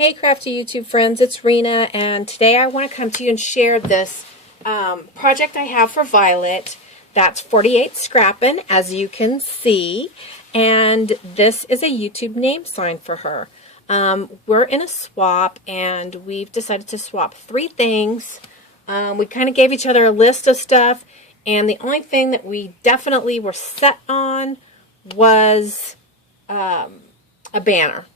Hey crafty YouTube friends, it's Rena, and today I want to come to you and share this project I have for Violet. That's 48 Scrappin', as you can see, and this is a YouTube name sign for her. We're in a swap, and we've decided to swap 3 things. We kind of gave each other a list of stuff, and the only thing that we definitely were set on was a banner.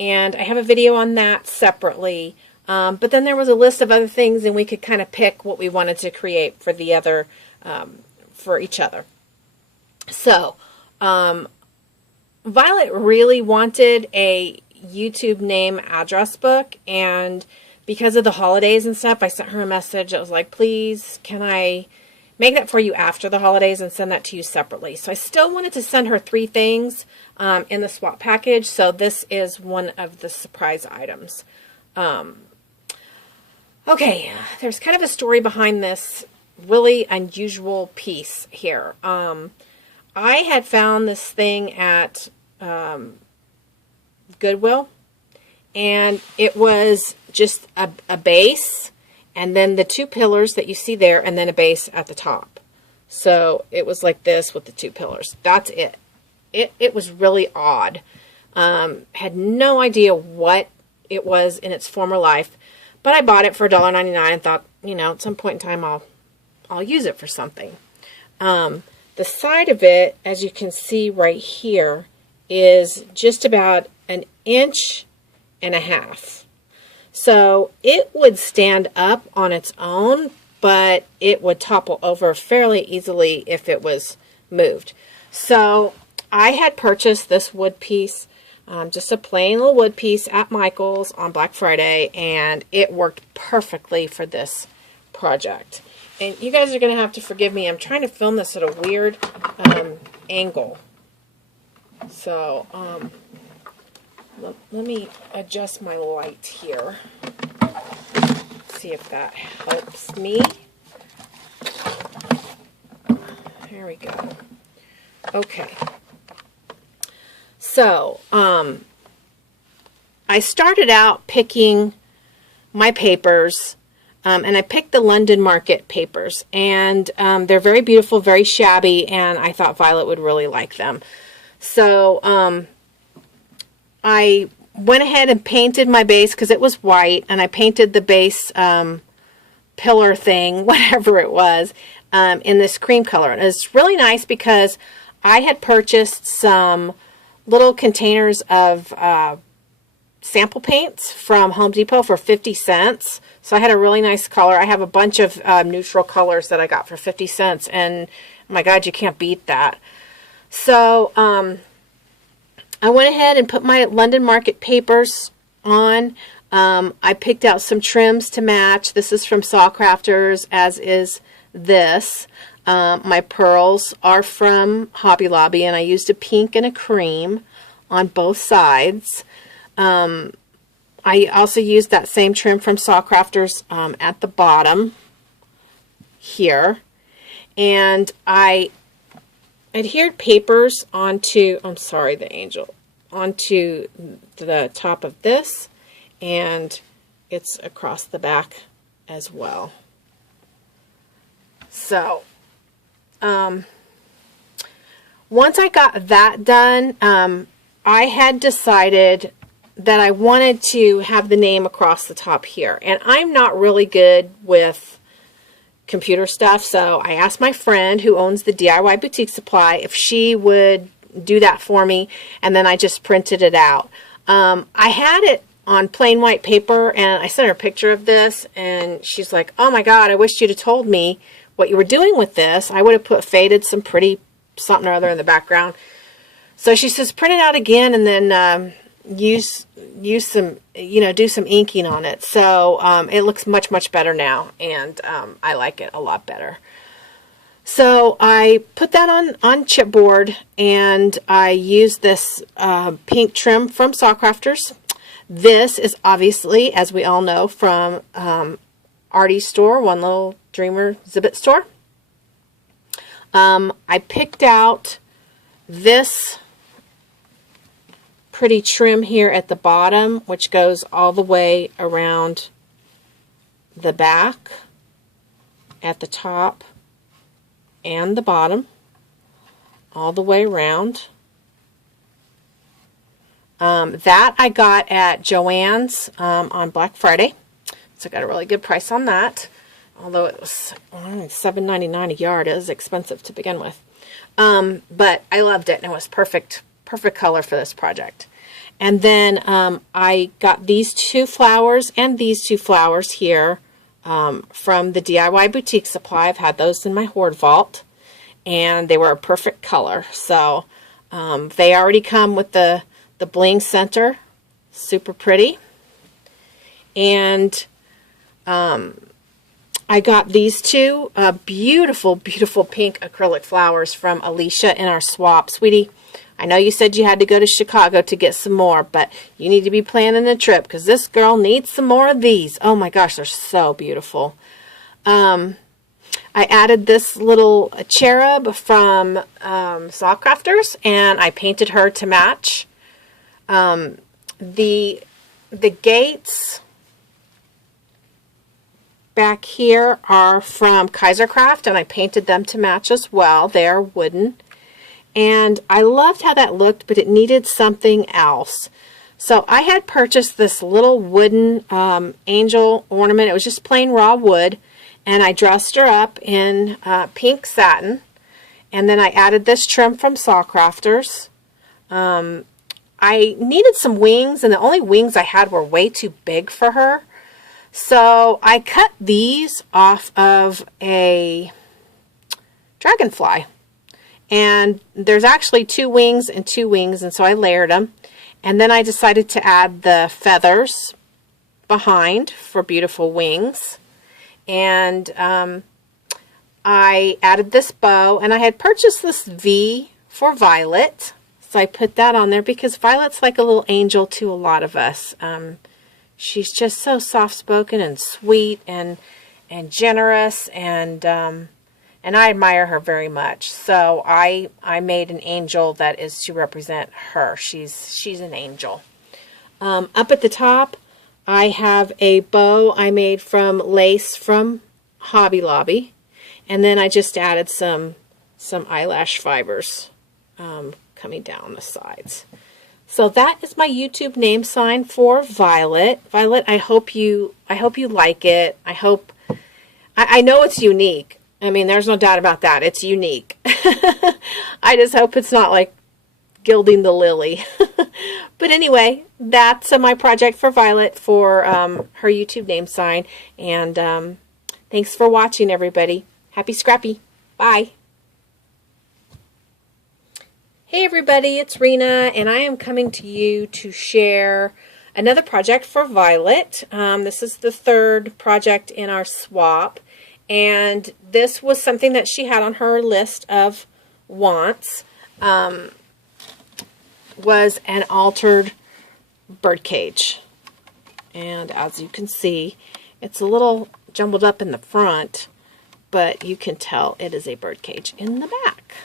And I have a video on that separately. But then there was a list of other things, and we could kind of pick what we wanted to create for the other, for each other. So, Violet really wanted a YouTube name address book, and because of the holidays and stuff, I sent her a message. I was like, please, can I make that for you after the holidays and send that to you separately? So I still wanted to send her 3 things in the swap package, so this is one of the surprise items. Okay, there's kind of a story behind this really unusual piece here. I had found this thing at Goodwill, and it was just a base, and then the 2 pillars that you see there, and then a base at the top. So it was like this with the 2 pillars. That's it. It was really odd. Had no idea what it was in its former life, but I bought it for $1.99 and thought, you know, at some point in time I'll use it for something. The side of it, as you can see right here, is just about 1.5 inches. So it would stand up on its own, but it would topple over fairly easily if it was moved. So I had purchased this wood piece, just a plain little wood piece at Michael's on Black Friday, and it worked perfectly for this project. And you guys are going to have to forgive me. I'm trying to film this at a weird angle. So let me adjust my light here. See if that helps me. There we go. Okay. So, I started out picking my papers, and I picked the London Market papers, and they're very beautiful, very shabby, and I thought Violet would really like them. So, I went ahead and painted my base because it was white, and I painted the base pillar thing, whatever it was, in this cream color. And it's really nice because I had purchased some little containers of sample paints from Home Depot for 50 cents. So I had a really nice color. I have a bunch of neutral colors that I got for 50 cents, and oh my God, you can't beat that. So I went ahead and put my London Market papers on. I picked out some trims to match. This is from Saw Crafters, as is this. My pearls are from Hobby Lobby, and I used a pink and a cream on both sides. I also used that same trim from Saw Crafters at the bottom here. And I adhered papers onto, I'm sorry, the angel, onto the top of this, and it's across the back as well. So, once I got that done, I had decided that I wanted to have the name across the top here. And I'm not really good with computer stuff, so I asked my friend who owns the DIY Boutique Supply if she would do that for me, and then I just printed it out. I had it on plain white paper, and I sent her a picture of this, and she's like, oh my God, I wish you'd have told me what you were doing with this. I would have faded some pretty something or other in the background. So she says, print it out again, and then use some, do some inking on it. So it looks much, much better now, and I like it a lot better. So I put that on chipboard, and I used this pink trim from Saw Crafters. This is obviously, as we all know, from Artie's store, One Little Dreamer Zibbet store. I picked out this pretty trim here at the bottom, which goes all the way around the back, at the top and the bottom, all the way around. That I got at Joann's on Black Friday, so I got a really good price on that. Although it was $7.99 a yard, it was expensive to begin with. But I loved it, and it was perfect color for this project. And then I got these two flowers and these two flowers here from the DIY Boutique Supply. I've had those in my hoard vault, and they were a perfect color. So they already come with the bling center, super pretty. And I got these two beautiful, beautiful pink acrylic flowers from Alicia in our swap. Sweetie, I know you said you had to go to Chicago to get some more, but you need to be planning a trip because this girl needs some more of these. Oh my gosh, they're so beautiful. I added this little cherub from Saw Crafters, and I painted her to match. The gates back here are from Kaisercraft, and I painted them to match as well. They're wooden. And I loved how that looked, but it needed something else. So I had purchased this little wooden angel ornament. It was just plain raw wood. And I dressed her up in pink satin. And then I added this trim from Saw Crafters. I needed some wings, and the only wings I had were way too big for her. So I cut these off of a dragonfly. And there's actually two wings and two wings, and so I layered them. And then I decided to add the feathers behind for beautiful wings. And I added this bow, and I had purchased this V for Violet. So I put that on there because Violet's like a little angel to a lot of us. She's just so soft-spoken and sweet and generous, and I admire her very much. So I made an angel that is to represent her. She's an angel. Up at the top, I have a bow I made from lace from Hobby Lobby, and then I just added some eyelash fibers coming down the sides. So that is my YouTube name sign for Violet. Violet, I hope you like it. I know it's unique. I mean, there's no doubt about that. It's unique. I just hope it's not like gilding the lily. But anyway, that's my project for Violet for her YouTube name sign. And thanks for watching, everybody. Happy scrappy. Bye. Hey everybody, it's Rena, and I am coming to you to share another project for Violet. This is the third project in our swap, and this was something that she had on her list of wants, was an altered birdcage. And as you can see, it's a little jumbled up in the front, but you can tell it is a birdcage in the back.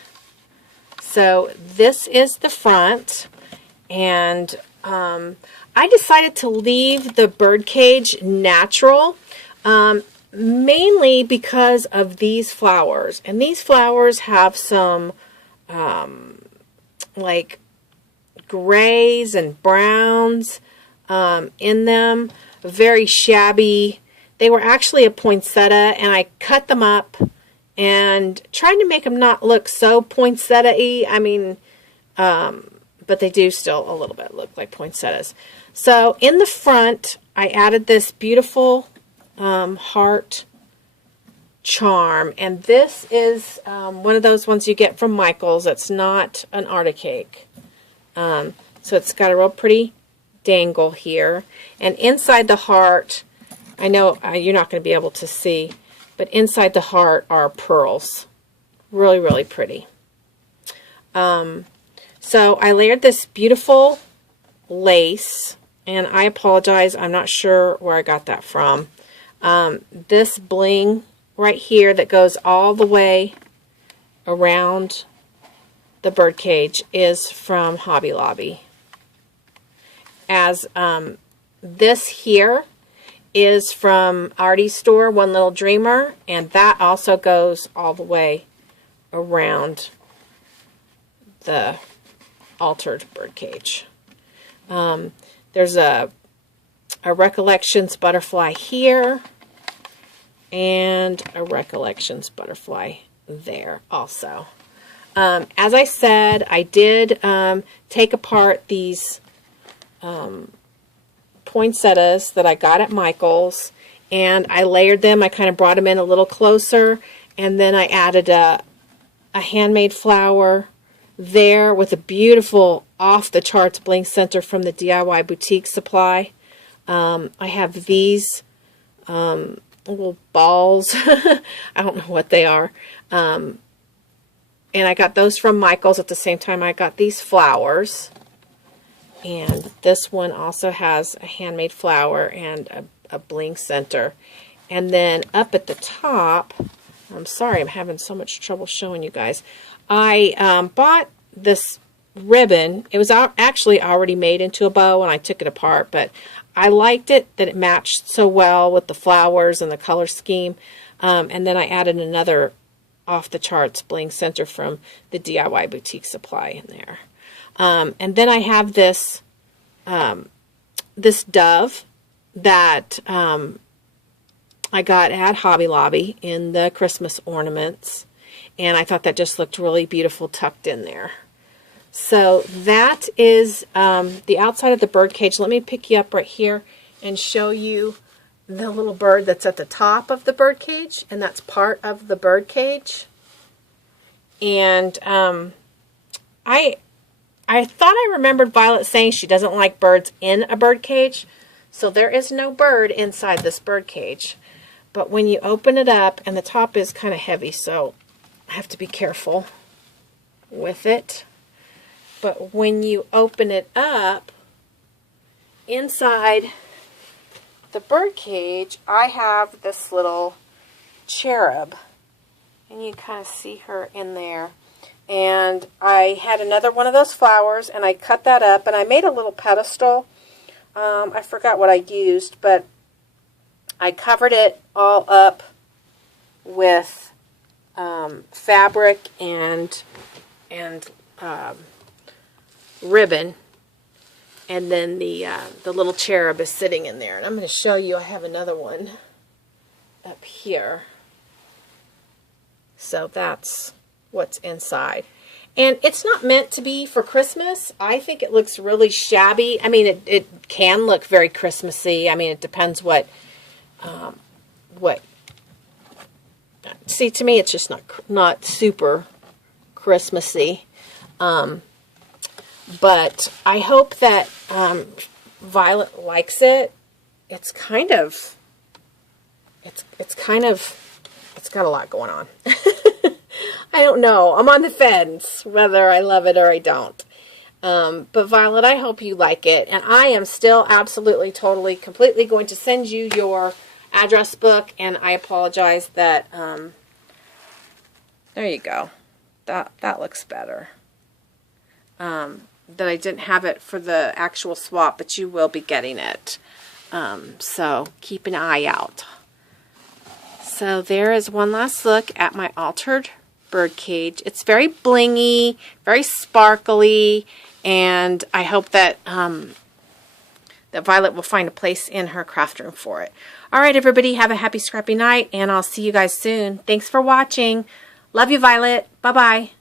So this is the front, and I decided to leave the birdcage natural, mainly because of these flowers. And these flowers have some like grays and browns in them, very shabby. They were actually a poinsettia, and I cut them up and trying to make them not look so poinsettia-y. I mean, but they do still a little bit look like poinsettias. So in the front, I added this beautiful heart charm. And this is one of those ones you get from Michael's. It's not an Arctic cake. So it's got a real pretty dangle here. And inside the heart, I know you're not going to be able to see, but inside the heart are pearls. Really, really pretty. So I layered this beautiful lace, and I apologize, I'm not sure where I got that from. This bling right here that goes all the way around the birdcage is from Hobby Lobby. as this here is from Artie's store, One Little Dreamer, and that also goes all the way around the altered birdcage. There's a Recollections butterfly here, and a Recollections butterfly there also. As I said, I did take apart these poinsettias that I got at Michael's, and I layered them. I kind of brought them in a little closer, and then I added a handmade flower there with a beautiful off-the-charts bling center from the DIY Boutique Supply. I have these little balls. I don't know what they are. And I got those from Michael's at the same time I got these flowers. And this one also has a handmade flower and a bling center. And then up at the top, I'm sorry I'm having so much trouble showing you guys. I bought this ribbon. It was actually already made into a bow, and I took it apart, but I liked it that it matched so well with the flowers and the color scheme. And then I added another off-the-charts bling center from the DIY Boutique Supply in there. And then I have this this dove that I got at Hobby Lobby in the Christmas ornaments, and I thought that just looked really beautiful tucked in there. So that is the outside of the bird cage. Let me pick you up right here and show you the little bird that's at the top of the bird cage, and that's part of the bird cage. And I thought I remembered Violet saying she doesn't like birds in a bird cage, so there is no bird inside this bird cage. But when you open it up, and the top is kind of heavy, so I have to be careful with it. But when you open it up, inside the bird cage, I have this little cherub. And you kind of see her in there. And I had another one of those flowers, and I cut that up, and I made a little pedestal. I forgot what I used, but I covered it all up with fabric and ribbon, and then the little cherub is sitting in there. And I'm going to show you, I have another one up here. So that's what's inside. And it's not meant to be for Christmas. I think it looks really shabby. I mean, it can look very Christmassy. I mean, it depends what. See, to me, it's just not super Christmassy. But I hope that Violet likes it. It's got a lot going on. I don't know. I'm on the fence whether I love it or I don't. But Violet, I hope you like it. And I am still absolutely, totally, completely going to send you your address book. And I apologize that, there you go. That looks better. That I didn't have it for the actual swap, but you will be getting it. So keep an eye out. So there is one last look at my altered bird cage. It's very blingy, very sparkly, and I hope that that Violet will find a place in her craft room for it. All right, everybody, have a happy scrappy night, and I'll see you guys soon. Thanks for watching. Love you, Violet. Bye-bye.